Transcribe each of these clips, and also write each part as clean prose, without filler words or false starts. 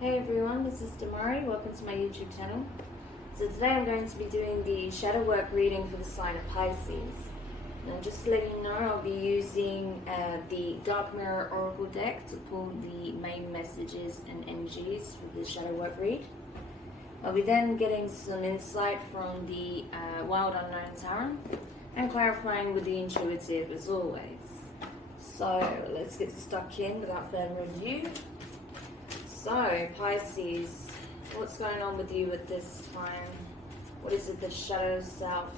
Hey everyone, this is Demari. Welcome to my YouTube channel. So today I'm going to be doing the shadow work reading for the sign of Pisces. And just to let you know, I'll be using the Dark Mirror Oracle deck to pull the main messages and energies for the shadow work read. I'll be then getting some insight from the Wild Unknown Tarot and clarifying with the intuitive as always. So let's get stuck in without further ado. So, Pisces, what's going on with you at this time? What is it the shadow self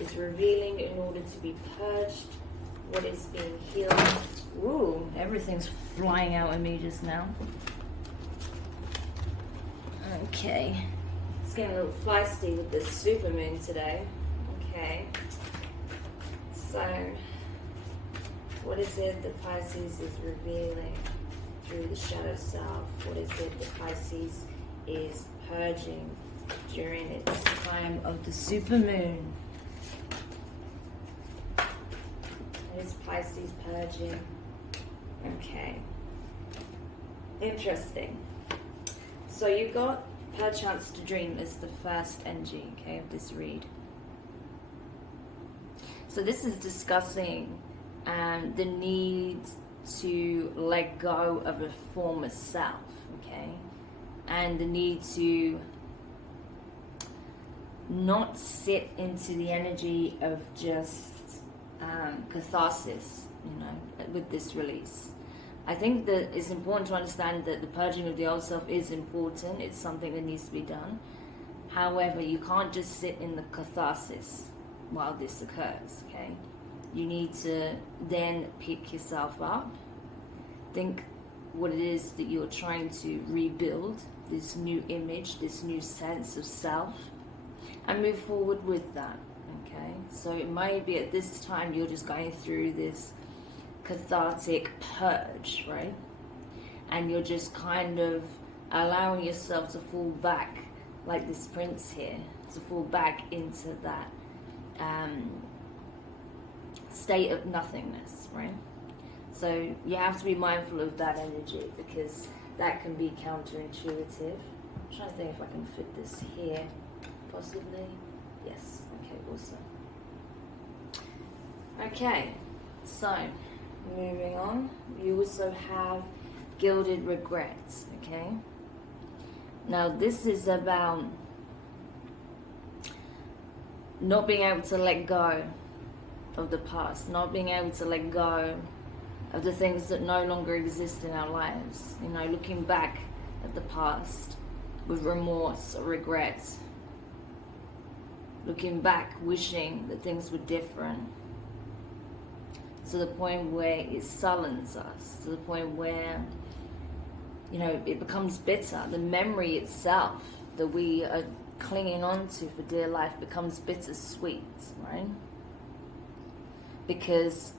is revealing in order to be purged? What is being healed? Ooh, everything's flying out at me just now. Okay. It's getting a little feisty with this supermoon today. Okay. So, what is it that Pisces is revealing through the shadow self? What is it that Pisces is purging during its time of the supermoon? What is Pisces purging? Okay. Interesting. So you got perchance to dream as the first energy, okay, of this read. So this is discussing the need to let go of a former self, okay, and the need to not sit into the energy of just catharsis, you know, with this release. I think that it's important to understand that the purging of the old self is important. It's something that needs to be done. However, you can't just sit in the catharsis while this occurs, okay? You need to then pick yourself up, think what it is that you're trying to rebuild, this new image, this new sense of self, and move forward with that, okay? So it might be at this time you're just going through this cathartic purge, right? And you're just kind of allowing yourself to fall back, like this prince here, to fall back into that state of nothingness, right? So you have to be mindful of that energy because that can be counterintuitive. I'm trying to think if I can fit this here, possibly. Yes, okay, awesome. Okay, so moving on, you also have gilded regrets, okay? Now this is about not being able to let go of the past, not being able to let go of the things that no longer exist in our lives. You know, looking back at the past with remorse or regret. Looking back, wishing that things were different. To the point where it sullens us. To the point where, you know, it becomes bitter. The memory itself that we are clinging on to for dear life becomes bittersweet, right? Because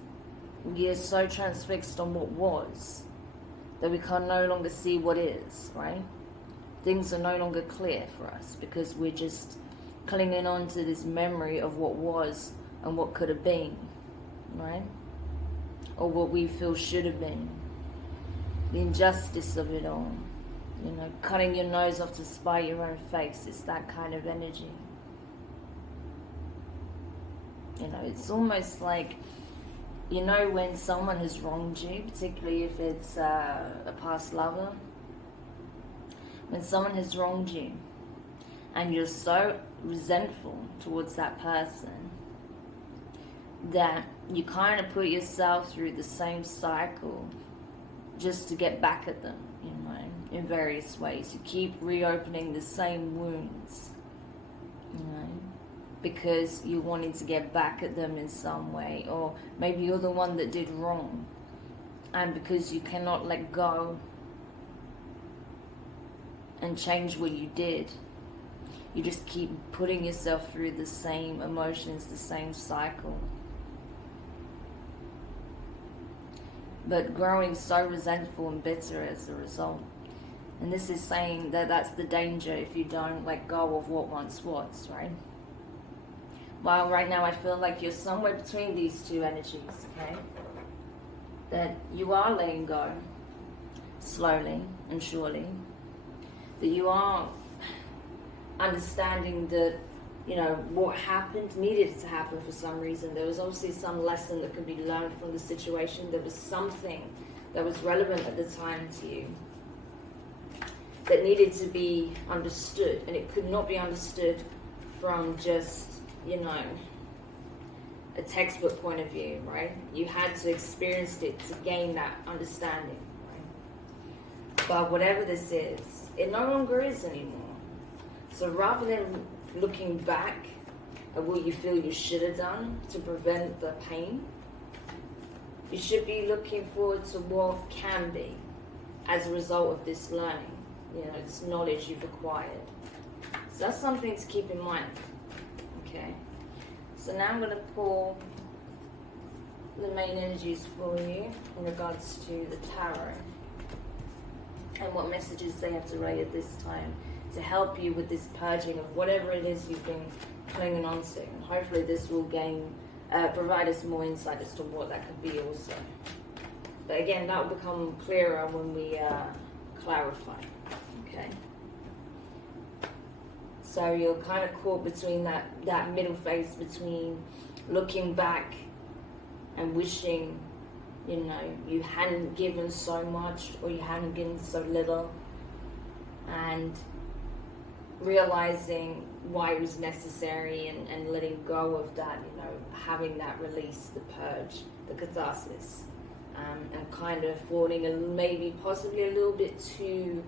we are so transfixed on what was that we can no longer see what is, right? Things are no longer clear for us because we're just clinging on to this memory of what was and what could have been, right? Or what we feel should have been. The injustice of it all. You know, cutting your nose off to spite your own face. It's that kind of energy. You know, it's almost like, you know, when someone has wronged you, particularly if it's a past lover, when someone has wronged you and you're so resentful towards that person that you kind of put yourself through the same cycle just to get back at them, you know, in various ways. You keep reopening the same wounds, you know, because you're wanting to get back at them in some way, or maybe you're the one that did wrong, and because you cannot let go and change what you did, you just keep putting yourself through the same emotions, the same cycle, but growing so resentful and bitter as a result. And this is saying that that's the danger if you don't let go of what once was, right? While right now I feel like you're somewhere between these two energies, okay? That you are letting go slowly and surely. that you are understanding that, you know, what happened needed to happen for some reason. There was obviously some lesson that could be learned from the situation. There was something that was relevant at the time to you that needed to be understood, and it could not be understood from just, you know, a textbook point of view, right? You had to experience it to gain that understanding, right? But whatever this is, it no longer is anymore. So rather than looking back at what you feel you should have done to prevent the pain, you should be looking forward to what can be as a result of this learning, you know, this knowledge you've acquired. So that's something to keep in mind, okay? So now I'm going to pull the main energies for you in regards to the tarot and what messages they have to relay at this time to help you with this purging of whatever it is you've been clinging on to. And hopefully this will provide us more insight as to what that could be also. But again, that will become clearer when we clarify, okay? So you're kind of caught between that middle phase between looking back and wishing, you know, you hadn't given so much or you hadn't given so little, and realizing why it was necessary and letting go of that, you know, having that release, the purge, the catharsis, and kind of falling maybe possibly a little bit too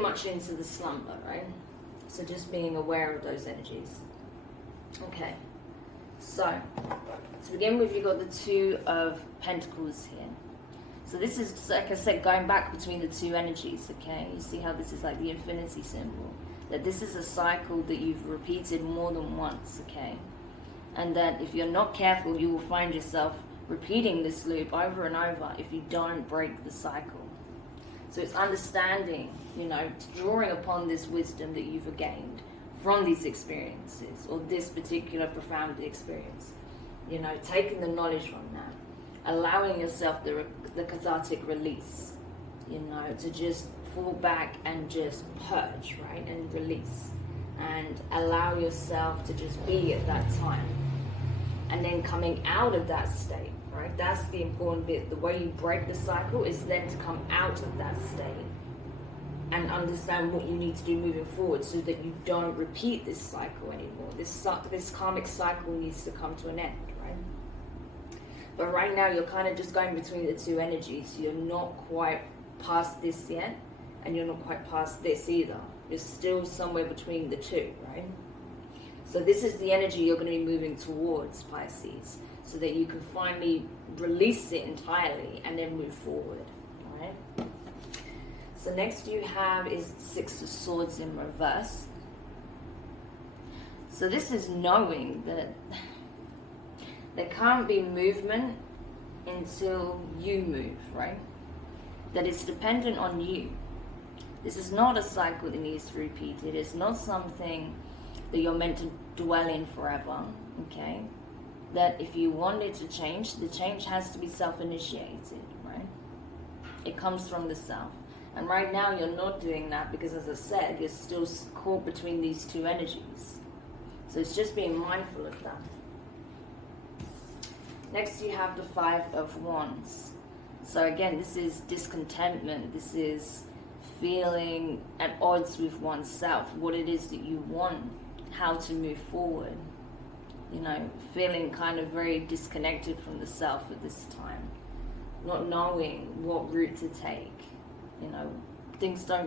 much into the slumber, right? So just being aware of those energies. Okay, so to begin with, you've got the Two of Pentacles here. So this is, like I said, going back between the two energies, okay? You see how this is like the infinity symbol? That this is a cycle that you've repeated more than once, okay? And that if you're not careful, you will find yourself repeating this loop over and over if you don't break the cycle. So it's understanding, you know, drawing upon this wisdom that you've gained from these experiences or this particular profound experience. You know, taking the knowledge from that, allowing yourself the cathartic release, you know, to just fall back and just purge, right, and release, and allow yourself to just be at that time, and then coming out of that state, right? That's the important bit. The way you break the cycle is then to come out of that state and understand what you need to do moving forward so that you don't repeat this cycle anymore. This karmic cycle needs to come to an end, right? But right now you're kind of just going between the two energies. You're not quite past this yet, and you're not quite past this either. You're still somewhere between the two, right? So this is the energy you're going to be moving towards, Pisces, so that you can finally release it entirely and then move forward, all right? So next you have is Six of Swords in reverse. So this is knowing that there can't be movement until you move, right? That it's dependent on you. This is not a cycle that needs to be repeated. It's not something that you're meant to dwell in forever, okay? That if you want it to change, the change has to be self-initiated, right? It comes from the self. And right now you're not doing that because, as I said, you're still caught between these two energies. So it's just being mindful of that. Next you have the Five of Wands. So again, this is discontentment. This is feeling at odds with oneself, what it is that you want, how to move forward. You know, feeling kind of very disconnected from the self at this time. Not knowing what route to take. You know, things are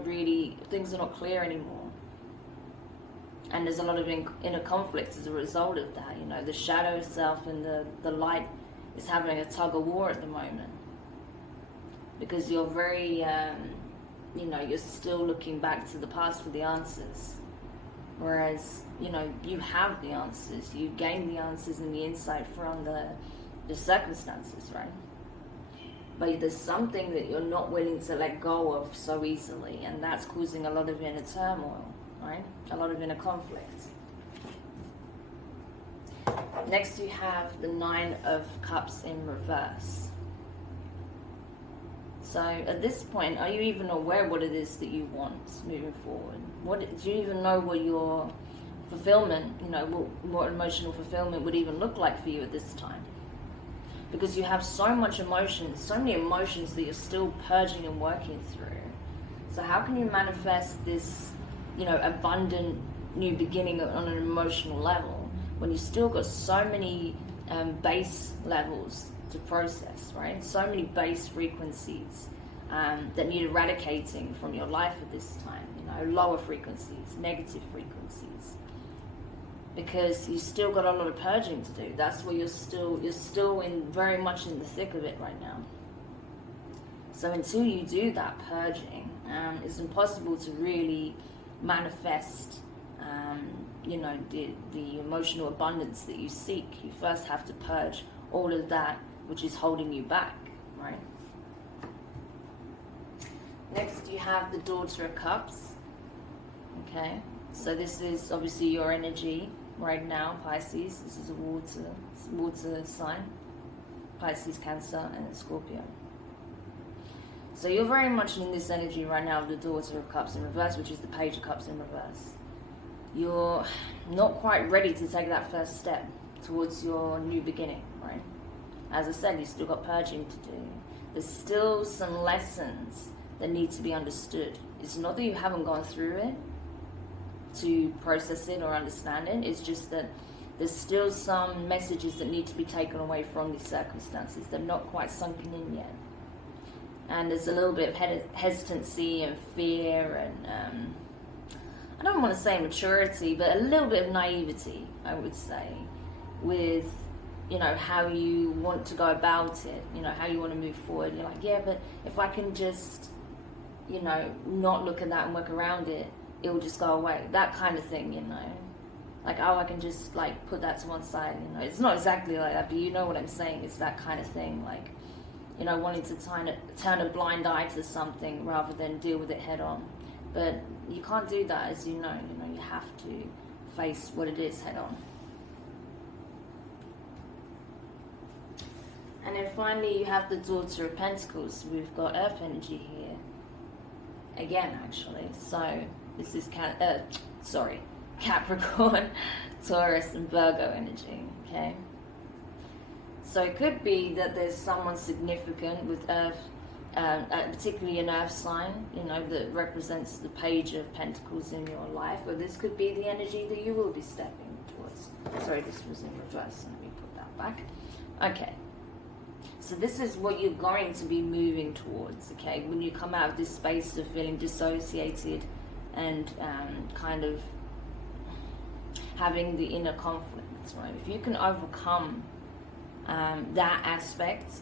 not clear anymore. And there's a lot of inner conflict as a result of that. You know, the shadow self and the light is having a tug of war at the moment. Because you're very, you know, you're still looking back to the past for the answers. Whereas, you know, you have the answers. You gain the answers and the insight from the circumstances, right? But there's something that you're not willing to let go of so easily, and that's causing a lot of inner turmoil, right? A lot of inner conflict. Next you have the Nine of Cups in reverse. So at this point, are you even aware what it is that you want moving forward? Do you even know what your fulfillment, what emotional fulfillment would even look like for you at this time? Because you have so much emotion, so many emotions that you're still purging and working through. So how can you manifest this, abundant new beginning on an emotional level when you've still got so many base levels to process, right? So many base frequencies that need eradicating from your life at this time, lower frequencies, negative frequencies. Because you still got a lot of purging to do. That's where you're still very much in the thick of it right now. So until you do that purging, it's impossible to really manifest, the emotional abundance that you seek. You first have to purge all of that which is holding you back, right? Next, you have the Daughter of Cups. Okay, so this is obviously your energy right now, Pisces. This is a water sign. Pisces, Cancer, and Scorpio. So you're very much in this energy right now of the Daughter of Cups in reverse, which is the Page of Cups in reverse. You're not quite ready to take that first step towards your new beginning, right? As I said, you've still got purging to do. There's still some lessons that need to be understood. It's not that you haven't gone through it to process it or understand it. It's just that there's still some messages that need to be taken away from these circumstances. They're not quite sunken in yet. And there's a little bit of hesitancy and fear and I don't want to say maturity, but a little bit of naivety, I would say, with, how you want to go about it, how you want to move forward. You're like, yeah, but if I can just, not look at that and work around it, it will just go away. That kind of thing, Like, I can just, put that to one side, It's not exactly like that, but you know what I'm saying. It's that kind of thing, wanting to turn a blind eye to something rather than deal with it head on. But you can't do that, as you know, you have to face what it is head on. And then finally you have the Daughter of Pentacles. We've got Earth energy here. Again, actually. So this is Capricorn, Taurus, and Virgo energy, okay? So it could be that there's someone significant with Earth, particularly an Earth sign, that represents the Page of Pentacles in your life. Or this could be the energy that you will be stepping towards. Sorry, this was in reverse. Let me put that back. Okay. So this is what you're going to be moving towards, okay? When you come out of this space of feeling dissociated and kind of having the inner conflict, right? If you can overcome that aspect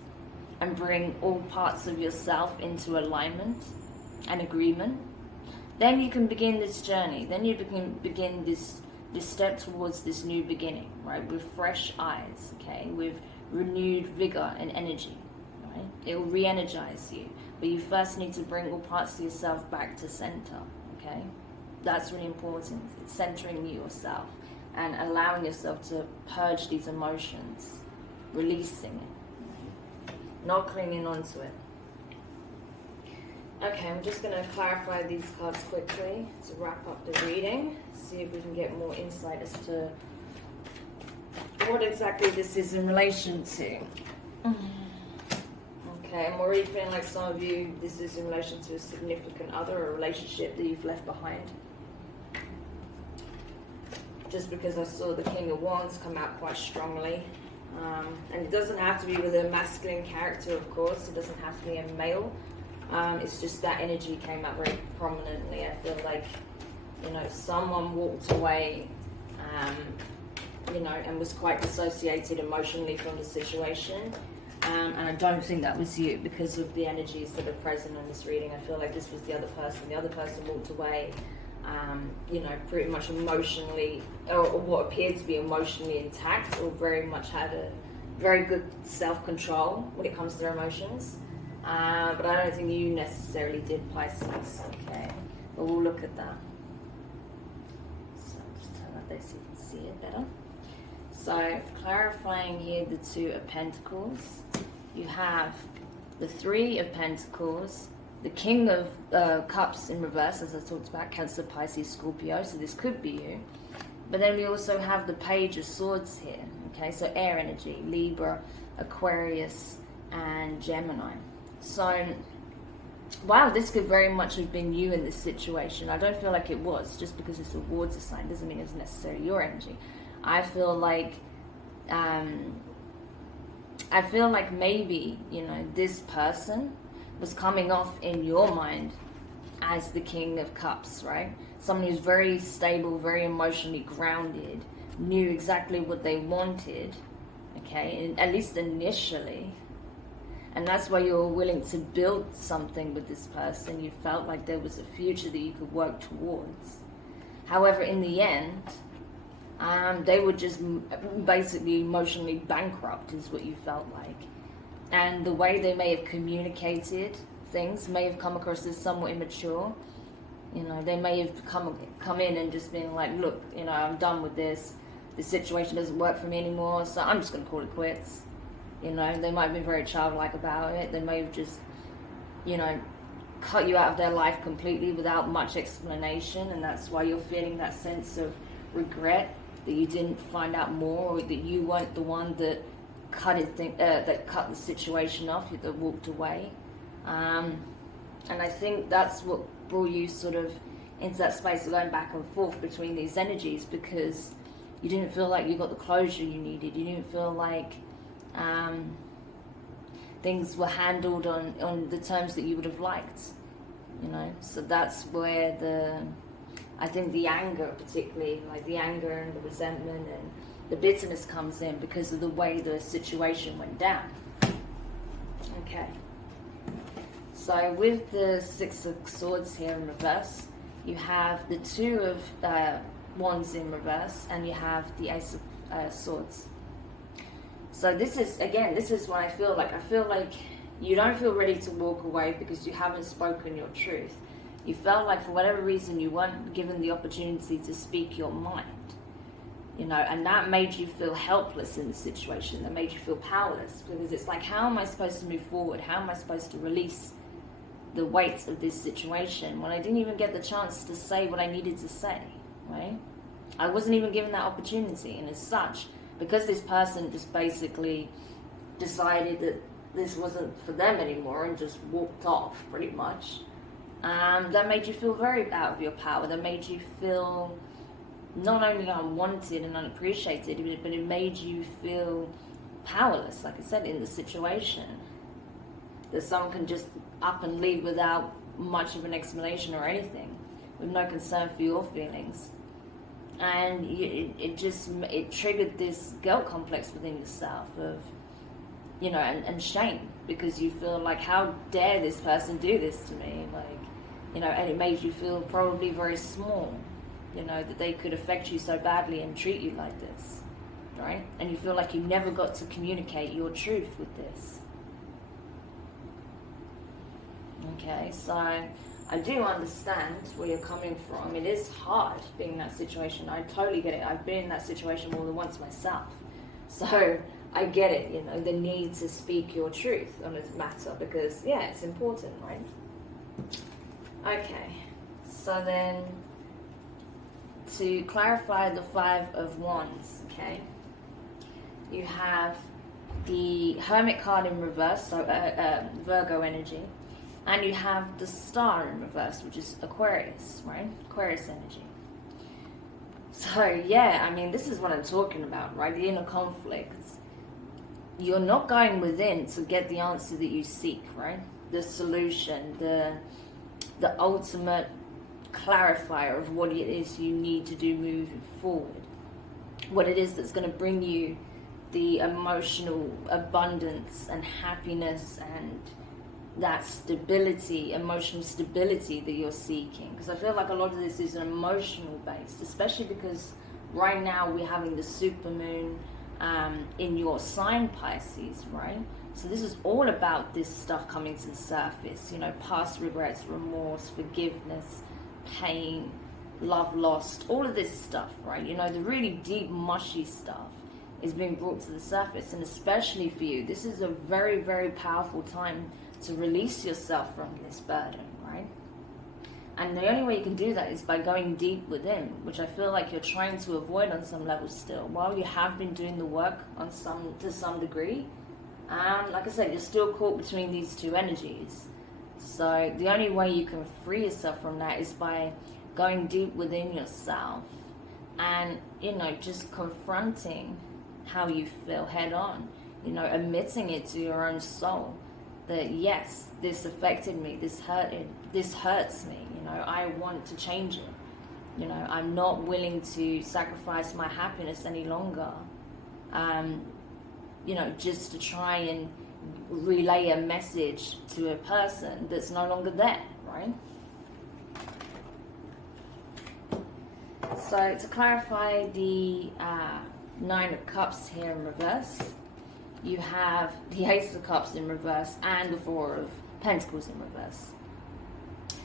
and bring all parts of yourself into alignment and agreement, then you can begin this journey. Then you can begin this step towards this new beginning, right? With fresh eyes, okay? With renewed vigor and energy, right? It will re-energize you, but you first need to bring all parts of yourself back to center, okay? That's really important. It's centering yourself and allowing yourself to purge these emotions, releasing it, not clinging on to it. Okay, I'm just going to clarify these cards quickly to wrap up the reading, see if we can get more insight as to what exactly this is in relation to. Okay, I'm already feeling like some of you, this is in relation to a significant other or a relationship that you've left behind. Just because I saw the King of Wands come out quite strongly. And it doesn't have to be with a masculine character, of course. It doesn't have to be a male. It's just that energy came out very prominently. I feel like, someone walked away, and was quite dissociated emotionally from the situation. And I don't think that was you because of the energies that are present in this reading. I feel like this was the other person. The other person walked away, pretty much emotionally, or what appeared to be emotionally intact, or very much had a very good self-control when it comes to their emotions. But I don't think you necessarily did, Pisces, okay? But we'll look at that. So just turn that there so you can see it better. So clarifying here the Two of Pentacles, you have the Three of Pentacles, the King of Cups in reverse, as I talked about, Cancer, Pisces, Scorpio, so this could be you. But then we also have the Page of Swords here, okay, so air energy, Libra, Aquarius, and Gemini. So, wow, this could very much have been you in this situation. I don't feel like it was. Just because it's a water sign doesn't mean it's necessarily your energy. I feel like maybe, you know, this person was coming off in your mind as the King of Cups, right? Someone who's very stable, very emotionally grounded, knew exactly what they wanted, okay, at least initially. And that's why you were willing to build something with this person. You felt like there was a future that you could work towards. However, in the end, they were just basically emotionally bankrupt, is what you felt like. And the way they may have communicated things may have come across as somewhat immature. You know, they may have come in and just been like, look, you know, I'm done with this. This situation doesn't work for me anymore, so I'm just going to call it quits. You know, they might have been very childlike about it. They may have just, you know, cut you out of their life completely without much explanation, and that's why you're feeling that sense of regret that you didn't find out more, or that you weren't the one that cut the situation off, that walked away. And I think that's what brought you sort of into that space of going back and forth between these energies, because you didn't feel like you got the closure you needed. You didn't feel like things were handled on the terms that you would have liked, you know. So that's where I think the anger, particularly, like the anger and the resentment and the bitterness comes in because of the way the situation went down. Okay. So with the Six of Swords here in reverse, you have the Two of Wands in reverse, and you have the Ace of Swords. So this is what I feel like. I feel like you don't feel ready to walk away because you haven't spoken your truth. You felt like for whatever reason you weren't given the opportunity to speak your mind. You know, and that made you feel helpless in the situation. That made you feel powerless, because it's like, how am I supposed to move forward? How am I supposed to release the weight of this situation when I didn't even get the chance to say what I needed to say, right? I wasn't even given that opportunity, and as such, because this person just basically decided that this wasn't for them anymore and just walked off, pretty much, that made you feel very out of your power. That made you feel not only unwanted and unappreciated, but it made you feel powerless, like I said, in the situation. That someone can just up and leave without much of an explanation or anything, with no concern for your feelings. And it triggered this guilt complex within yourself of, you know, and shame, because you feel like, how dare this person do this to me? Like, you know, and it made you feel probably very small, you know, that they could affect you so badly and treat you like this, right? And you feel like you never got to communicate your truth with this. Okay, so I do understand where you're coming from. It is hard being in that situation. I totally get it. I've been in that situation more than once myself. So I get it, you know, the need to speak your truth on this matter, because, yeah, it's important, right? Okay, so then to clarify the Five of Wands, okay, you have the Hermit card in reverse, so Virgo energy. And you have the Star in reverse, which is Aquarius, right? Aquarius energy. So, yeah, I mean, this is what I'm talking about, right? The inner conflicts. You're not going within to get the answer that you seek, right? The solution, the ultimate clarifier of what it is you need to do moving forward. What it is that's going to bring you the emotional abundance and happiness and that stability, emotional stability that you're seeking. Because I feel like a lot of this is an emotional based, especially because right now we're having the supermoon in your sign, Pisces, right? So this is all about this stuff coming to the surface, you know, past regrets, remorse, forgiveness, pain, love lost, all of this stuff, right? You know, the really deep, mushy stuff is being brought to the surface. And especially for you, this is a very, very powerful time to release yourself from this burden, right? And the only way you can do that is by going deep within, which I feel like you're trying to avoid on some level still. While you have been doing the work to some degree, like I said, you're still caught between these two energies. So the only way you can free yourself from that is by going deep within yourself and, just confronting how you feel head on, admitting it to your own soul that yes, this affected me, this hurts me, I want to change it. I'm not willing to sacrifice my happiness any longer, just to try and relay a message to a person that's no longer there, right? So to clarify the Nine of Cups here in reverse, you have the Ace of Cups in reverse and the Four of Pentacles in reverse.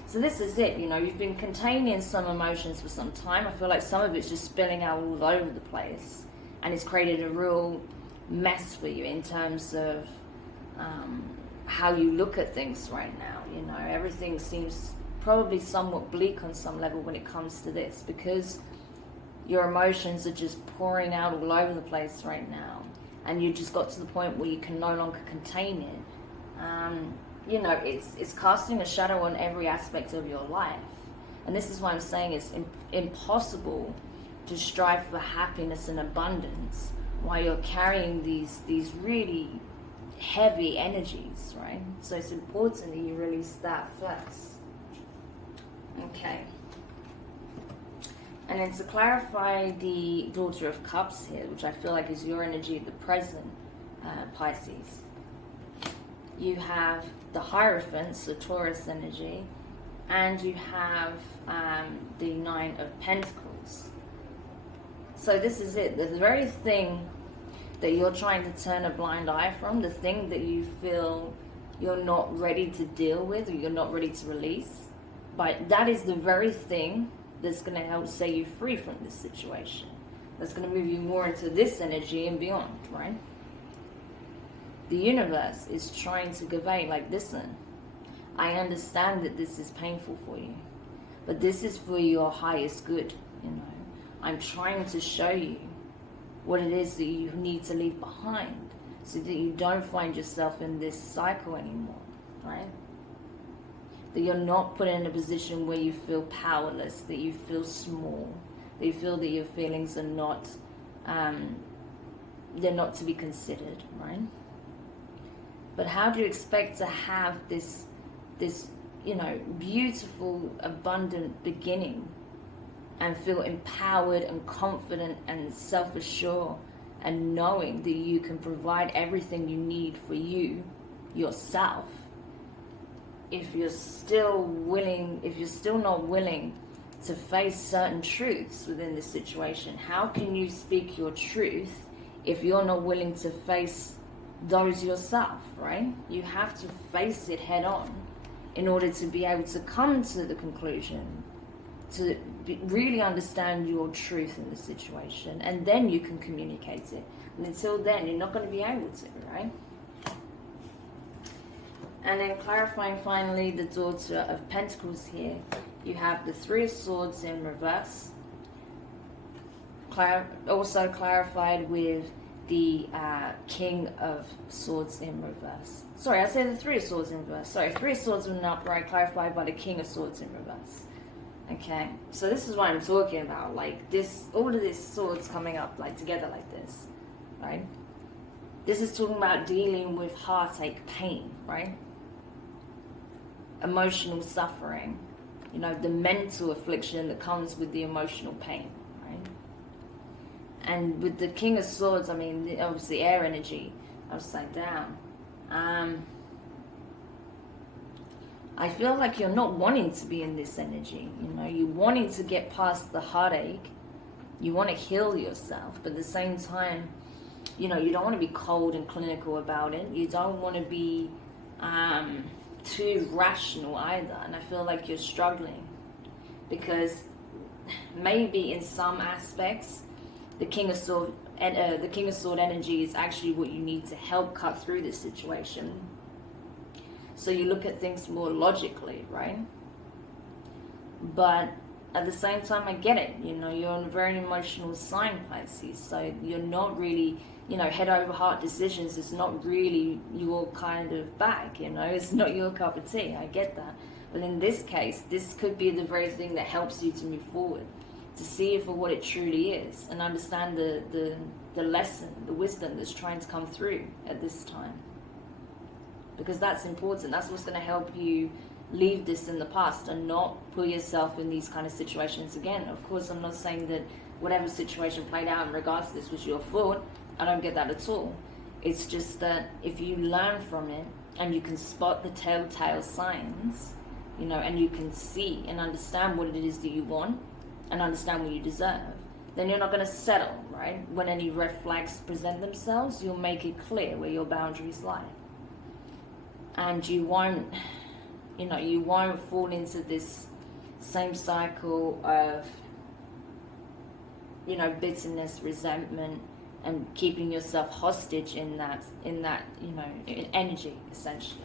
So this is it, you've been containing some emotions for some time. I feel like some of it's just spilling out all over the place, and it's created a real mess for you in terms of how you look at things right now. Everything seems probably somewhat bleak on some level when it comes to this, because your emotions are just pouring out all over the place right now, and you just got to the point where you can no longer contain it. It's casting a shadow on every aspect of your life, and this is why I'm saying it's impossible to strive for happiness and abundance while you're carrying these really heavy energies, right? So it's important that you release that first. Okay. And then to clarify the Daughter of Cups here, which I feel like is your energy at the present, Pisces. You have the Hierophant, so Taurus energy, and you have the Nine of Pentacles. So this is it. The very thing that you're trying to turn a blind eye from, the thing that you feel you're not ready to deal with or you're not ready to release, but that is the very thing that's going to help set you free from this situation. That's going to move you more into this energy and beyond, right? The universe is trying to convey, like, listen, I understand that this is painful for you, but this is for your highest good, I'm trying to show you what it is that you need to leave behind so that you don't find yourself in this cycle anymore, right? That you're not put in a position where you feel powerless, that you feel small, that you feel that your feelings are not, they're not to be considered, right? But how do you expect to have this beautiful, abundant beginning and feel empowered and confident and self-assured and knowing that you can provide everything you need for you, yourself, if you're still not willing to face certain truths within the situation? How can you speak your truth if you're not willing to face those yourself, right? You have to face it head on in order to be able to come to the conclusion, to really understand your truth in the situation, and then you can communicate it. And until then, you're not going to be able to, right? And then clarifying finally the Daughter of Pentacles here, you have the Three of Swords in reverse. Also clarified with the King of Swords in reverse. Sorry, I said the Three of Swords in reverse. Sorry, Three of Swords in the upright, clarified by the King of Swords in reverse. Okay, so this is what I'm talking about. Like this, all of these swords coming up like together like this, right? This is talking about dealing with heartache, pain, right? Emotional suffering, the mental affliction that comes with the emotional pain, right? And with the King of Swords, I mean, obviously air energy, upside down. I feel like you're not wanting to be in this energy, you're wanting to get past the heartache. You want to heal yourself, but at the same time, you don't want to be cold and clinical about it. You don't want to be too rational either. And I feel like you're struggling because maybe in some aspects, the King of Sword energy is actually what you need to help cut through this situation, So you look at things more logically, right? But at the same time, I get it. You know, you're a very emotional sign, Pisces. So you're not really, you know, head over heart decisions is not really your kind of bag, you know. It's not your cup of tea. I get that. But in this case, this could be the very thing that helps you to move forward, to see it for what it truly is, and understand the lesson, the wisdom that's trying to come through at this time. Because that's important. That's what's going to help you leave this in the past and not put yourself in these kind of situations again. Of course, I'm not saying that whatever situation played out in regards to this was your fault. I don't get that at all. It's just that if you learn from it and you can spot the telltale signs, you know, and you can see and understand what it is that you want and understand what you deserve, then you're not going to settle, right? When any red flags present themselves, you'll make it clear where your boundaries lie. And you won't, you know, you won't fall into this same cycle of, you know, bitterness, resentment, and keeping yourself hostage in that, you know, energy, essentially.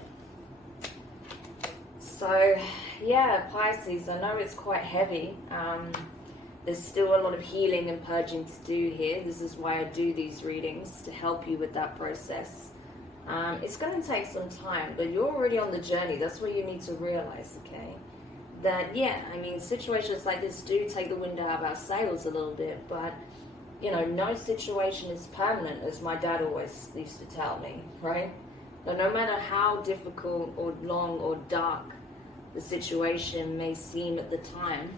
So, yeah, Pisces, I know it's quite heavy. There's still a lot of healing and purging to do here. This is why I do these readings, to help you with that process. It's going to take some time, but you're already on the journey. That's what you need to realize, okay? That, yeah, I mean, situations like this do take the wind out of our sails a little bit, but, you know, no situation is permanent, as my dad always used to tell me, right? But no matter how difficult or long or dark the situation may seem at the time,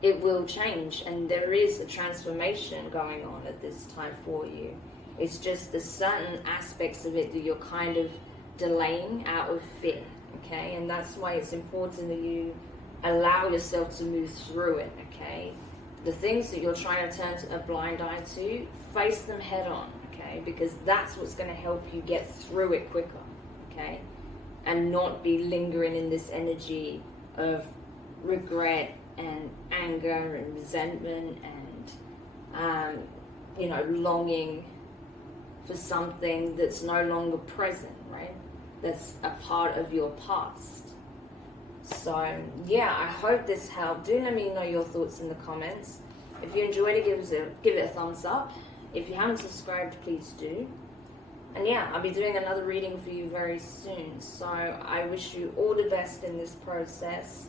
it will change, and there is a transformation going on at this time for you. It's just the certain aspects of it that you're kind of delaying out of fear, okay? And that's why it's important that you allow yourself to move through it, okay? The things that you're trying to turn a blind eye to, face them head on, okay? Because that's what's going to help you get through it quicker, okay? And not be lingering in this energy of regret and anger and resentment and, you know, longing for something that's no longer present, right? That's a part of your past. So, yeah, I hope this helped. Do let me know your thoughts in the comments. If you enjoyed it, give it a thumbs up. If you haven't subscribed, please do. And yeah, I'll be doing another reading for you very soon. So I wish you all the best in this process.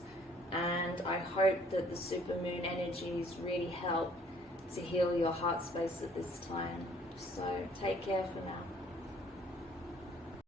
And I hope that the supermoon energies really help to heal your heart space at this time. So take care for now.